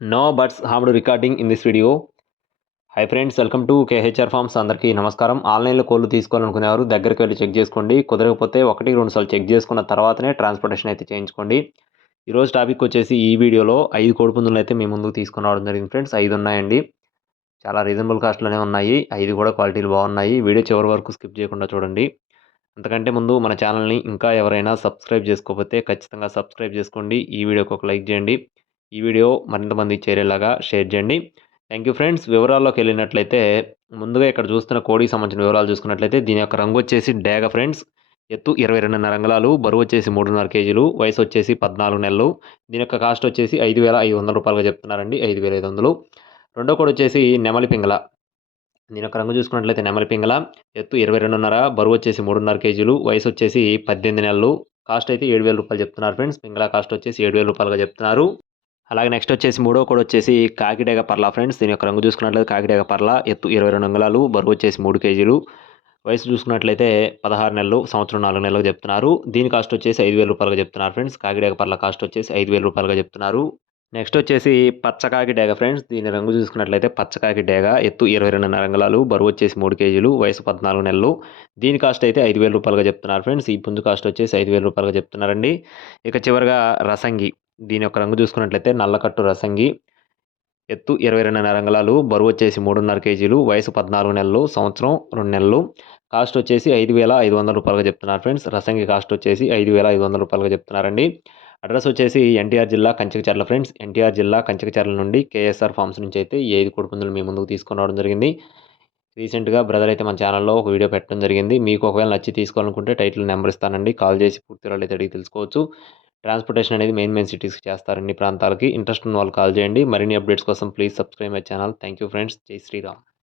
No birds harmed recording in this video. Hi friends, welcome to KHR farms. అందరికీ నమస్కారం. ఆన్లైన్లో కోళ్ళు తీసుకోవాలనుకునేవారు దగ్గరికి వెళ్ళి చెక్ చేసుకోండి. కుదరకపోతే 1-2 సార్లు చెక్ చేసుకున్న తర్వాతనే ట్రాన్స్పోర్టేషన్ అయితే చేయించుకోండి. ఈరోజు టాపిక్ వచ్చేసి ఈ వీడియోలో 5 కోడిపుంజులను అయితే మీ ముందుకు తీసుకుని రావడం జరిగింది ఫ్రెండ్స్. 5 ఉన్నాయండి. చాలా రీజనబుల్ కాస్ట్లోనే ఉన్నాయి. 5 కూడా క్వాలిటీలు బాగున్నాయి. వీడియో చివరి వరకు స్కిప్ చేయకుండా చూడండి. అంతకంటే ముందు మన ఛానల్ని ఇంకా ఎవరైనా సబ్స్క్రైబ్ చేసుకోకపోతే ఖచ్చితంగా సబ్స్క్రైబ్ చేసుకోండి. ఈ వీడియోకి ఒక లైక్ చేయండి. ఈ వీడియో మరింత మందికి చేరేలాగా షేర్ చేయండి. Thank you friends. వివరాల్లోకి వెళ్ళినట్లయితే ముందుగా ఇక్కడ చూస్తున్న కోడికి సంబంధించిన వివరాలు చూసుకున్నట్లయితే దీని యొక్క రంగు వచ్చేసి డేగ ఫ్రెండ్స్. ఎత్తు 22.5 అంగుళాలు, బరువు వచ్చేసి 3.5 కేజీలు, వయసు వచ్చేసి 14 నెలలు. దీని యొక్క కాస్ట్ వచ్చేసి 5,500 రూపాయలుగా చెప్తున్నారండి. 5,500. రెండో కోడి వచ్చేసి నెమలి పింగళ. దీని యొక్క రంగు చూసుకున్నట్లయితే నెమలి పింగళ. ఎత్తు 22.5, బరువు వచ్చేసి 3.5 కేజీలు, వయసు వచ్చేసి 18 నెలలు. కాస్ట్ అయితే 7,000 రూపాయలు చెప్తున్నారు ఫ్రెండ్స్. పింగళ కాస్ట్ వచ్చేసి 7,000 రూపాయలుగా చెప్తున్నారు. అలాగే నెక్స్ట్ వచ్చేసి మూడో కోడి వచ్చేసి కాకిడేగ పర్లా ఫ్రెండ్స్. దీని యొక్క రంగు చూసుకున్నట్లయితే కాకిడేగ పర్లా. ఎత్తు 22 అంగుళాలు, బరువు వచ్చేసి 3 కేజీలు, వయసు చూసుకున్నట్లయితే 16 నెలలు, సంవత్సరం 4 నెలలకు చెప్తున్నారు. దీని కాస్ట్ వచ్చేసి 5,000 రూపాయలుగా చెప్తున్నారు ఫ్రెండ్స్. కాకిడేగ పర్లా కాస్ట్ వచ్చేసి 5,000 రూపాయలుగా చెప్తున్నారు. నెక్స్ట్ వచ్చేసి పచ్చకాకి డేగ ఫ్రెండ్స్. దీని రంగు చూసుకున్నట్లయితే పచ్చకాకి డేగ. ఎత్తు 22.5 అంగుళాలు, బరువు వచ్చేసి 3 కేజీలు, వయసు 14 నెలలు. దీని కాస్ట్ అయితే 5,000 రూపాయలుగా చెప్తున్నారు ఫ్రెండ్స్. ఈ పుంజు కాస్ట్ వచ్చేసి 5,000 రూపాయలుగా చెప్తున్నారండి. ఇక చివరిగా రసంగి. దీని యొక్క రంగు చూసుకున్నట్లయితే నల్లకట్టు రసంగి. ఎత్తు 22.5 అంగుళాలు, బరువు వచ్చేసి 3.5 కేజీలు, వయసు 14 నెలలు, సంవత్సరం 2 నెలలు. కాస్ట్ వచ్చేసి 5,500 రూపాయలుగా చెప్తున్నారు ఫ్రెండ్స్. రసంగి కాస్ట్ వచ్చేసి 5,500 రూపాయలుగా చెప్తున్నారండి. అడ్రస్ వచ్చేసి ఎన్టీఆర్ జిల్లా కంచికచర్ల ఫ్రెండ్స్. ఎన్టీఆర్ జిల్లా కంచికచర్ల నుండి కేఎస్ఆర్ ఫార్మ్స్ నుంచి అయితే ఈ 5 కోడిపుంజులు మీ ముందుకు తీసుకొని రావడం జరిగింది. రీసెంట్గా బ్రదర్ అయితే మన ఛానల్లో ఒక వీడియో పెట్టడం జరిగింది. మీకు ఒకవేళ నచ్చి తీసుకోవాలనుకుంటే టైటిల్ నెంబర్ ఇస్తానండి. కాల్ చేసి పూర్తి వివరాలు అయితే అడిగి తెలుసుకోవచ్చు. ట్రాన్స్పోర్టేషన్ అనేది మెయిన్ సిటీస్కి చేస్తారు. అన్ని ప్రాంతాలకి. ఇంట్రెస్ట్ ఉన్న వాళ్ళు కాల్ చేయండి. మరిన్ని అప్డేట్స్ కోసం please subscribe my channel. Thank you friends. జై శ్రీరామ్.